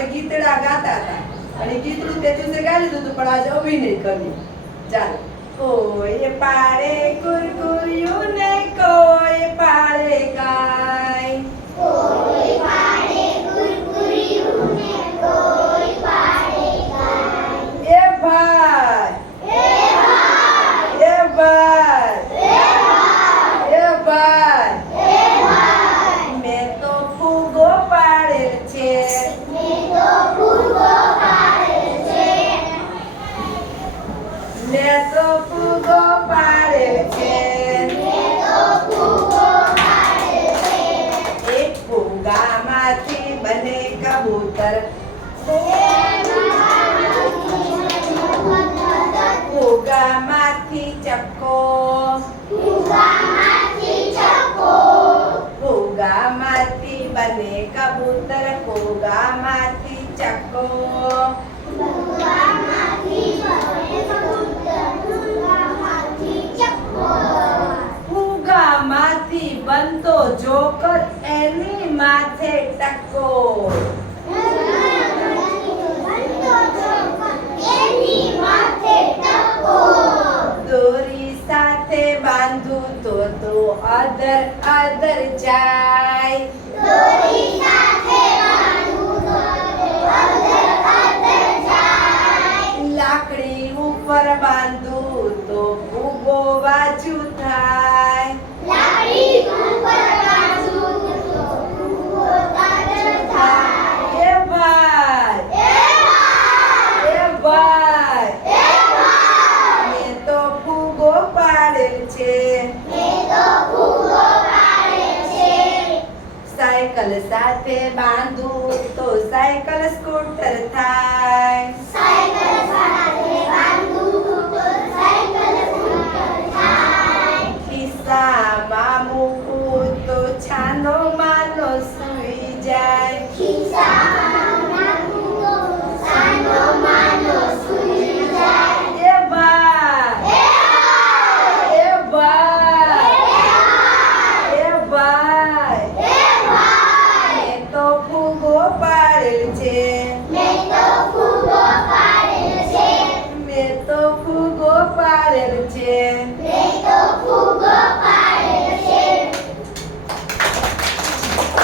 આપણે ગીતડા ગાતા હતા. અને ગીતડું તે દિવસે ગાઈ લીધું પણ આજે અભિનય કરી ચાલો. ઓ એ પારે કુરકુરિયું ને કહો ફૂગામાંથી બને કબૂતર. ફૂગામાંથી ચક્કો. ફૂગામાંથી બને કબૂતર ફૂગામાંથી ચકો ફૂગામાંથી બનતો એની માથે ટકો દોરી સાથે બાંધું તો તો અદર અદર જાય. લાકડી ઉપર બાંધું તો ભૂગો વાજુ થાય. સાયકલ સાથે બાંધું તો સાયકલ સ્કૂટર થાય.